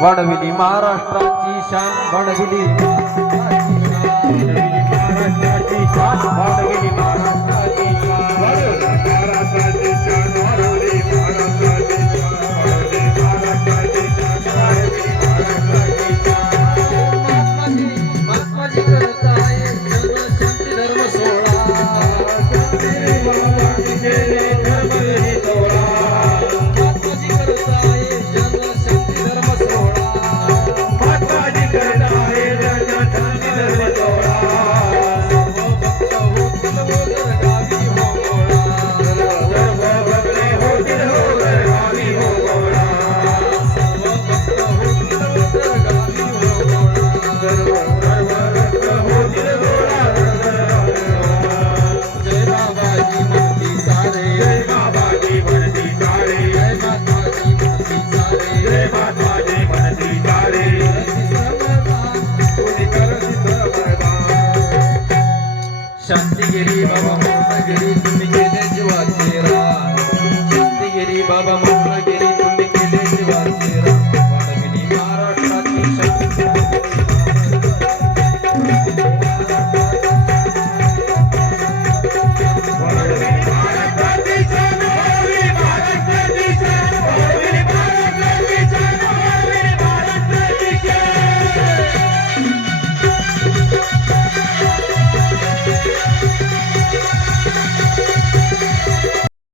वाढविली महाराष्ट्राची शान, वाढविली महाराष्ट्राची शान, वाढविली महाराष्ट्राची शान, वाढविली महाराष्ट्राची शान, वाढविली महाराष्ट्राची शान, वाढविली महाराष्ट्राची शान, वाढविली महाराष्ट्राची शान. महात्माजी करताय जन शांती धर्म सोहळा, शांती रे बाबा केले धर्म ही तोडा. महात्माजी करताय जन शांती धर्म सोहळा, महात्माजी करताय जन शांती धर्म तोडा. सर्व भक्त होतील हो गावी हो गोळा, सर्व भक्त होतील हो गावी हो गोळा. सर्व भक्त होतील हो गावी हो गोळा. जय बाबाजी म्हणती सारे, जय बाबाजी म्हणती सारे, जय माताजी म्हणती सारे, जय माताजी म्हणती सारे. कोणी करती सर्वदा. शांतिगिरी बाबा मोहनगिरी